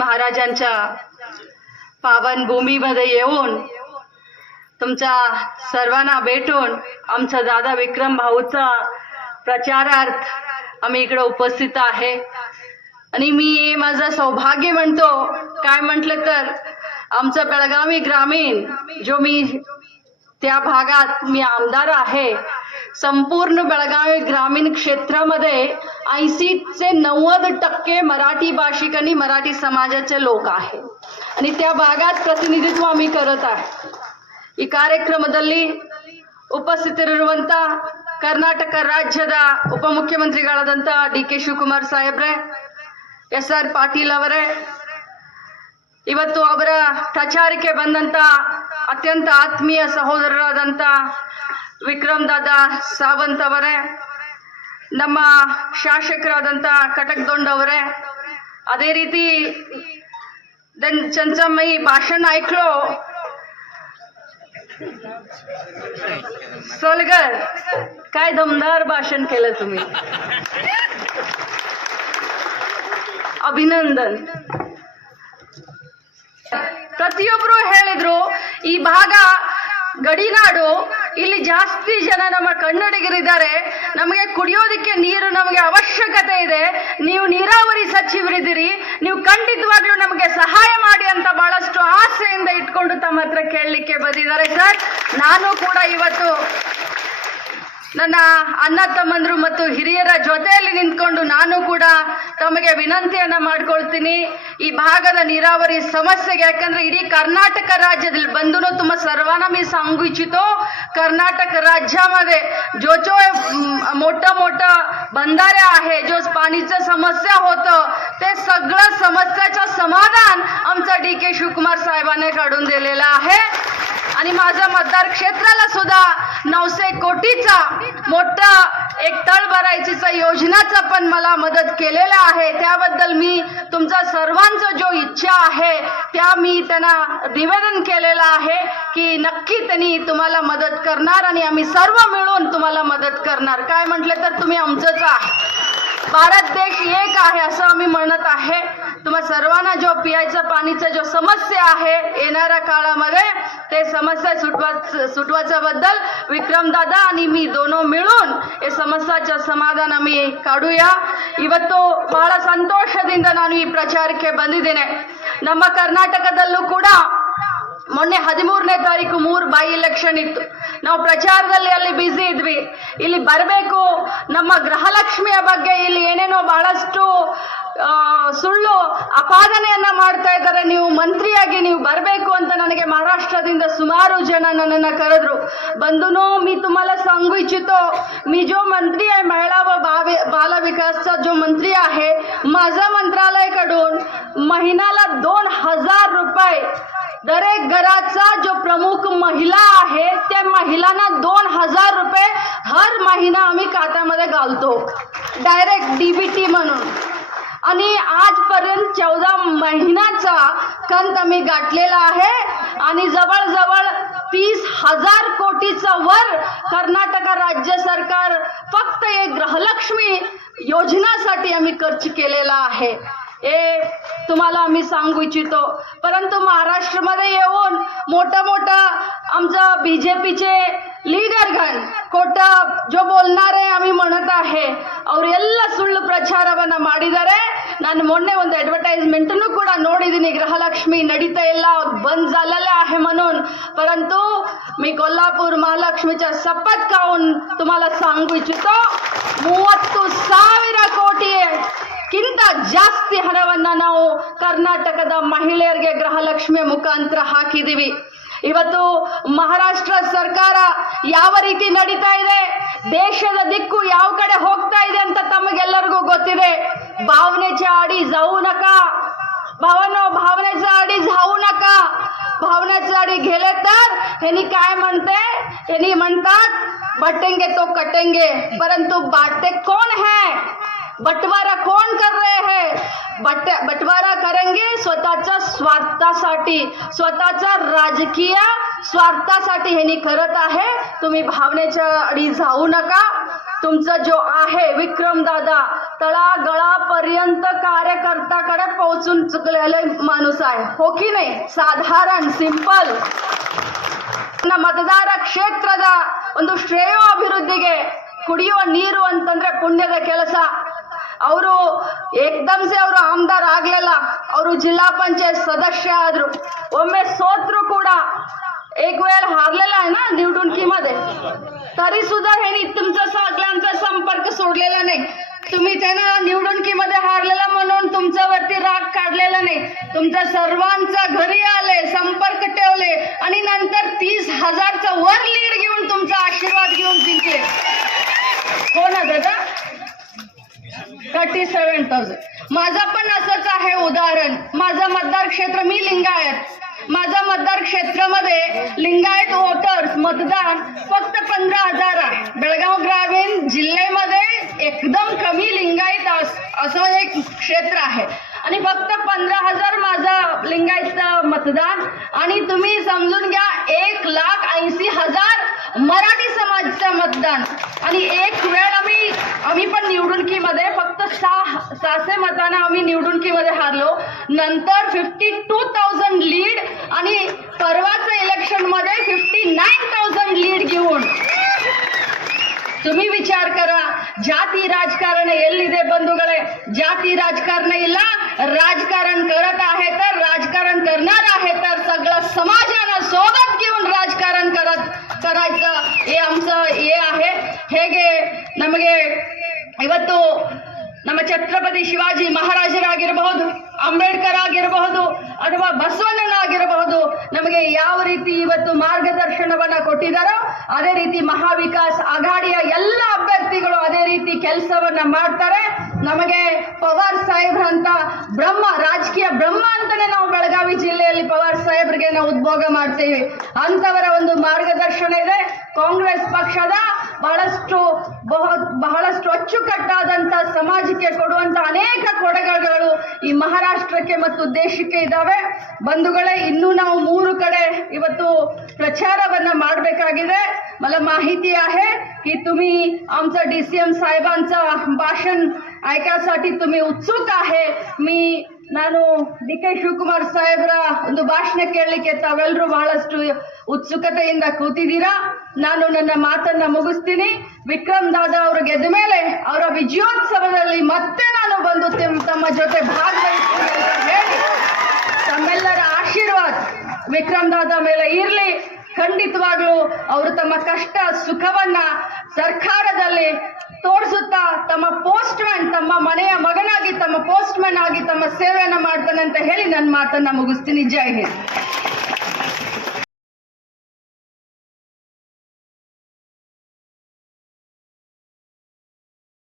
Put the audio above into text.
महाराजांच्या पावन भूमीमध्ये येऊन तुमच्या सर्वांना भेटून आमचा दादा विक्रम भाऊचा प्रचारार्थ आम्ही इकडे उपस्थित आहे. आणि मी हे माझं सौभाग्य म्हणतो काय म्हटलं तर आमचं बेळगावी ग्रामीण जो मी त्या भागात मी आमदार आहे संपूर्ण बेळगावी ग्रामीण क्षेत्रामध्ये ऐंशी ते नव्वद टक्के मराठी भाषिक आणि मराठी समाजाचे लोक आहे आणि त्या ಭಾಗದ ಪ್ರತಿನಿಧಿತ್ವ ಆಮಿ करत आहे ಈ ಕಾರ್ಯಕ್ರಮದಲ್ಲಿ ಉಪಸ್ಥಿತರಿರುವಂತ ಕರ್ನಾಟಕ ರಾಜ್ಯದ ಉಪಮುಖ್ಯಮಂತ್ರಿಗಳಾದಂಥ ಡಿ ಕೆ ಶಿವಕುಮಾರ್ ಸಾಹೇಬ್ರೆ ಎಸ್ ಆರ್ ಪಾಟೀಲ್ ಅವರೇ ಇವತ್ತು ಅವರ ಪ್ರಚಾರಕ್ಕೆ ಬಂದಂತ ಅತ್ಯಂತ ಆತ್ಮೀಯ ಸಹೋದರರಾದಂಥ ವಿಕ್ರಮ್ ದಾದಾ ಸಾವಂತ್ ಅವರೇ ನಮ್ಮ ಶಾಸಕರಾದಂಥ ಕಟಕ್ದೊಂಡ್ ಅವರೇ ಅದೇ ರೀತಿ दन त्यांचं मी भाषण ऐकलो सोलगर काय दमदार भाषण केलं तुम्ही ಅಭಿನಂದನ್ ಪ್ರತಿಯೊಬ್ರು ಹೇಳಿದ್ರು ಈ ಭಾಗ ಗಡಿನಾಡು ಇಲ್ಲಿ ಜಾಸ್ತಿ ಜನ ನಮ್ಮ ಕನ್ನಡಿಗರಿದ್ದಾರೆ. ನಮಗೆ ಕುಡಿಯೋದಕ್ಕೆ ನೀರು ನಮಗೆ ಅವಶ್ಯಕತೆ ಇದೆ. ನೀವು ನೀರಾವರಿ ಸಚಿವರಿದ್ದೀರಿ. ನೀವು ಖಂಡಿತವಾಗ್ಲೂ ನಮಗೆ ಸಹಾಯ ಮಾಡಿ ಅಂತ ಬಹಳಷ್ಟು ಆಸೆಯಿಂದ ಇಟ್ಕೊಂಡು ತಮ್ಮ ಹತ್ರ ಕೇಳಲಿಕ್ಕೆ ಬಂದಿದ್ದಾರೆ ಸರ್. ನಾನು ಕೂಡ ಇವತ್ತು ನನ್ನ ಅಣ್ಣ ತಮ್ಮಂದ್ರು ಮತ್ತು ಹಿರಿಯರ ಜೊತೆಯಲ್ಲಿ ನಿಂತ್ಕೊಂಡು ನಾನು ಕೂಡ ತಮಗೆ ವಿನಂತಿಯನ್ನ ಮಾಡ್ಕೊಳ್ತೀನಿ ಈ ಭಾಗದ ನೀರಾವರಿ ಸಮಸ್ಯೆಗೆ ಯಾಕಂದ್ರೆ इडी कर्नाटक राज्यातील बंधून तुम्हा सर्वांना मी सांगू इच्छितो कर्नाटक राज्यामध्ये जो जो म, मोठं मोठं बंधारे आहे जो पाणीचं समस्या होतं ते सगळं समस्याचं समाधान आमचा डी के शिवकुमार साहेबांनी काढून दिलेलं आहे आणि माझ्या मतदार क्षेत्राला सुद्धा नऊशे कोटीचा मोठा एक तळ भरायचीचा योजनाचा पण मला मदत केलेला आहे. त्याबद्दल मी तुमचा सर्वांचं जो इच्छा आहे त्या मी त्यांना निवेदन केलेलं आहे की नक्की त्यांनी तुम्हाला मदत करणार आणि आम्ही सर्व मिळून तुम्हाला मदत करणार. काय म्हटलं तर तुम्ही आमचंच आहे भारत देश एक आहे असं आम्ही म्हणत आहे. तुम्हा सर्वांना जो पियायचं पाणीचा जो समस्या आहे येणाऱ्या काळामध्ये ते समस्या सुटवा सुटवायच्या बद्दल विक्रमदादा आणि मी दोन मिळून या समस्याचं समाधान आम्ही काढूया. इवतो बहुत सतोष दिन प्रचार के बंद नम कर्नाटकदू कूड़ा. ಮೊನ್ನೆ ಹದಿಮೂರನೇ ತಾರೀಕು ಮೂರು ಬೈ ಎಲೆಕ್ಷನ್ ಇತ್ತು ನಾವು ಪ್ರಚಾರದಲ್ಲಿ ಅಲ್ಲಿ ಬ್ಯುಸಿ ಇದ್ವಿ ಇಲ್ಲಿ ಬರಬೇಕು ನಮ್ಮ ಗೃಹಲಕ್ಷ್ಮಿಯ ಬಗ್ಗೆ ಇಲ್ಲಿ ಏನೇನೋ ಬಹಳಷ್ಟು ಆ, ಸುಳ್ಳು ಅಪಾದನೆಯನ್ನ ಮಾಡ್ತಾ ಇದ್ದಾರೆ ನೀವು ಮಂತ್ರಿಯಾಗಿ ನೀವು ಬರಬೇಕು ಅಂತ ನನಗೆ ಮಹಾರಾಷ್ಟ್ರದಿಂದ ಸುಮಾರು ಜನ ನನ್ನನ್ನು ಕರೆದ್ರು बंधूनो मी तुम्हाला सांगू इच्छितो मी जो मंत्री आहे महिला व बावे- बाल विकासचा जो मंत्री आहे माझं मंत्रालयाकडून महिन्याला दोन हजार रुपये दरेक घराचा जो प्रमुख महिला आहे त्या महिलांना दोन हजार रुपये हर महिना आम्ही खात्यामध्ये घालतो. डायरेक्ट डीबीटी म्हणून. आणि आजपर्यंत चौदा महिन्याचा कंत आम्ही गाठलेला आहे आणि जवळजवळ तीस हजार कोटीचा वर कर्नाटक राज्य सरकार फक्त एक गृहलक्ष्मी योजनासाठी आम्ही खर्च केलेला आहे. हे तुम्हाला मी सांगू इच्छितो परंतु महाराष्ट्रामध्ये येऊन मोठा मोठा आमचा बी जे पीचे ಲೀಡರ್ಗನ್ ಕೊಟ್ಟ ಜೋ ಬೋಲ್ನಾರೆ ಅಮಿ ಮಣತ ಹೇ ಅವರೆಲ್ಲ ಸುಳ್ಳು ಪ್ರಚಾರವನ್ನ ಮಾಡಿದ್ದಾರೆ ನಾನು ಮೊನ್ನೆ ಒಂದು ಅಡ್ವರ್ಟೈಸ್ಮೆಂಟ್ ಕೂಡ ನೋಡಿದ್ದೀನಿ ಗೃಹಲಕ್ಷ್ಮಿ ನಡೀತಾ ಇಲ್ಲ ಬಂದ್ झालेलं आहे म्हणून परंतु मी कोल्हापूर महालक्ष्मीच्या शपथ खाऊन तुम्हाला सांगू इच्छितो ಮೂವತ್ತು ಸಾವಿರ ಕೋಟಿ ಕ್ಕಿಂತ ಜಾಸ್ತಿ ಹಣವನ್ನ ನಾವು ಕರ್ನಾಟಕದ ಮಹಿಳೆಯರಿಗೆ ಗೃಹಲಕ್ಷ್ಮಿ ಮುಖಾಂತರ ಹಾಕಿದೀವಿ. ಇವತ್ತು ಮಹಾರಾಷ್ಟ್ರ ಸರ್ಕಾರ ಯಾವ ರೀತಿ ನಡೀತಾ ಇದೆ, ದೇಶದ ದಿಕ್ಕು ಯಾವ ಕಡೆ ಹೋಗ್ತಾ ಇದೆ ಅಂತ ತಮಗೆಲ್ಲರಿಗೂ ಗೊತ್ತಿದೆ. ಭಾವನೆ ಚಾಡಿ ಜೌನಕ भावानो ಭಾವನೆ ಚಾಡಿ जाऊ ಭಾವನೆ ಚಾಡಿ आडी ಹೆನಿ तर ಹೆನಿ काय म्हणते ह्यांनी म्हणतात बटेंगे तो कटेंगे परंतु बाटे बंटवारा कोण कर रहे हैं बट बंटवारा करेंगे स्वतःच्या स्वार्थासाठी स्वतःच्या राजकीय स्वार्थासाठी ह्यांनी करत आहे तुम्ही भावनेच्या अडी जाऊ नका तुमचं जो आहे विक्रम दादा तळागळापर्यंत कार्यकर्त्याकडे पोहोचून चुकलेले माणूस आहे हो की नाही ಸಾಧಾರಣ ಸಿಂಪಲ್ ನನ್ನ ಮತದಾರ ಕ್ಷೇತ್ರದ ಒಂದು ಶ್ರೇಯೋ ಅಭಿವೃದ್ಧಿಗೆ ಕುಡಿಯುವ ನೀರು ಅಂತಂದ್ರೆ ಪುಣ್ಯದ ಕೆಲಸ ಅವರು ಏಕ್ದಮ್ಸೆ ಅವರು ಆಮದಾರ್ ಆಗ್ಲಿಲ್ಲ ಅವರು ಜಿಲ್ಲಾ ಪಂಚಾಯತ್ ಸದಸ್ಯ ಆದ್ರು ಒಮ್ಮೆ ಸೋತ್ರು ಕೂಡ एक वेळ हारलेला आहे ना निवडणुकीमध्ये तरी सुद्धा ह्यांनी तुमचा सगळ्यांचा संपर्क सोडलेला नाही तुम्ही त्यांना निवडणुकीमध्ये हारलेला म्हणून तुमच्यावरती राग काढलेला नाही तुमच्या सर्वांचा घरी आले संपर्क ठेवले आणि नंतर तीस हजारचा वर लीड घेऊन तुमचा आशीर्वाद घेऊन थर्टी सेवन थाउजंड माझं पण असंच आहे उदाहरण. माझं मतदार क्षेत्र मी लिंगायत. माझं मतदार क्षेत्रामध्ये लिंगायत वोटर्स मतदान फक्त पंधरा हजार. आहे बेळगाव ग्रामीण जिल्ह्यामध्ये एकदम कमी लिंगायत अस- असं एक क्षेत्र आहे. आणि फक्त पंधरा हजार माझा लिंगायतचं मतदान. आणि तुम्ही समजून घ्या एक लाख ऐंशी हजार मराठी समाजचं मतदान आणि एक वेळ आम्ही आम्ही पण निवडणुकीमध्ये फक्त सहा सहाशे मतानं आम्ही निवडणुकीमध्ये हारलो नंतर फिफ्टी टू थाउजंड लीड आणि परवाचं इलेक्शनमध्ये फिफ्टी नाईन थाउजंड लीड घेऊन तुम्ही विचार करा ಜಾತಿ ರಾಜಕಾರಣ ಎಲ್ಲಿದೆ ಬಂಧುಗಳೇ ಜಾತಿ राजकारण ಇಲ್ಲ राजकारण करत आहे तर राजकारण करणार आहे तर सगळं समाजानं सोबत घेऊन राजकारण करत करायचं हे आमचं हे आहे ಹೇಗೆ ನಮಗೆ ಇವತ್ತು ನಮ್ಮ ಛತ್ರಪತಿ ಶಿವಾಜಿ ಮಹಾರಾಜರಾಗಿರಬಹುದು ಅಂಬೇಡ್ಕರ್ ಆಗಿರಬಹುದು ಅಥವಾ ಬಸವಣ್ಣನಾಗಿರಬಹುದು ನಮಗೆ ಯಾವ ರೀತಿ ಇವತ್ತು ಮಾರ್ಗದರ್ಶನವನ್ನ ಕೊಟ್ಟಿದ್ದಾರೋ ಅದೇ ರೀತಿ ಮಹಾವಿಕಾಸ್ ಆಘಾಡಿಯ ಎಲ್ಲ ಅಭ್ಯರ್ಥಿಗಳು ಅದೇ ರೀತಿ ಕೆಲಸವನ್ನ ಮಾಡ್ತಾರೆ ನಮಗೆ ಪವಾರ್ ಸಾಹೇಬ್ರ ಅಂತ ಬ್ರಹ್ಮ, ರಾಜಕೀಯ ಬ್ರಹ್ಮ ಅಂತಾನೆ ನಾವು ಬೆಳಗಾವಿ ಜಿಲ್ಲೆಯಲ್ಲಿ ಪವಾರ್ ಸಾಹೇಬ್ರಿಗೆ ನಾವು ಉದ್ಭೋಗ ಮಾಡ್ತೀವಿ. ಅಂತವರ ಒಂದು ಮಾರ್ಗದರ್ಶನ ಇದೆ. ಕಾಂಗ್ರೆಸ್ ಪಕ್ಷದ ಬಹಳಷ್ಟು ಬಹಳಷ್ಟು ಅಚ್ಚುಕಟ್ಟಾದಂತ ಸಮಾಜಕ್ಕೆ ಕೊಡುವಂತ ಅನೇಕ ಕೊಡುಗೆಗಳು ಈ ಮಹಾರಾಷ್ಟ್ರಕ್ಕೆ ಮತ್ತು ದೇಶಕ್ಕೆ ಇದ್ದಾವೆ. ಬಂಧುಗಳೇ, ಇನ್ನು ನಾವು ಮೂರು ಕಡೆ ಇವತ್ತು ಪ್ರಚಾರವನ್ನ ಮಾಡಬೇಕಾಗಿದೆ. मला माहिती आहे की तुम्ही आमचं ಡಿ ಸಿ एम साहेबांचं ಭಾಷಣ ऐकायसाठी तुम्ही उत्सुक आहे मी ನಾನು ಡಿ ಕೆ ಶಿವಕುಮಾರ್ ಸಾಹೇಬ್ರ ಒಂದು ಭಾಷಣ ಕೇಳಲಿಕ್ಕೆ ತಾವೆಲ್ಲರೂ ಬಹಳಷ್ಟು ಉತ್ಸುಕತೆಯಿಂದ ಕೂತಿದ್ದೀರಾ ನಾನು ನನ್ನ ಮಾತನ್ನ ಮುಗಿಸ್ತೀನಿ ವಿಕ್ರಮ್ ದಾದಾ ಅವರು ಗೆದ್ದ ಮೇಲೆ ಅವರ ವಿಜಯೋತ್ಸವದಲ್ಲಿ ಮತ್ತೆ ನಾನು ಬಂದು ತಿಮ್- ತಮ್ಮ ಜೊತೆ ಭಾಗವಹಿಸ್ತೀನಿ ಅಂತ ಹೇಳಿ ತಮ್ಮೆಲ್ಲರ ಆಶೀರ್ವಾದ ವಿಕ್ರಮ್ ದಾದಾ ಮೇಲೆ ಇರ್ಲಿ ಖಂಡಿತವಾಗ್ಲೂ ಅವರು ತಮ್ಮ ಕಷ್ಟ ಸುಖವನ್ನ ಸರ್ಕಾರದಲ್ಲಿ ತೋರಿಸುತ್ತಾ ತಮ್ಮ ಪೋಸ್ಟ್ ಮ್ಯಾನ್ ತಮ್ಮ ಮನೆಯ ಮಗನಾಗಿ, ತಮ್ಮ ಪೋಸ್ಟ್ ಮ್ಯಾನ್ ಆಗಿ, ತಮ್ಮ ಸೇವೆಯನ್ನು ಮಾಡ್ತಾನೆ ಅಂತ ಹೇಳಿ ನನ್ನ ಮಾತನ್ನ ಮುಗಿಸ್ತೀನಿ. ಜೈ ಹಿಂದ್.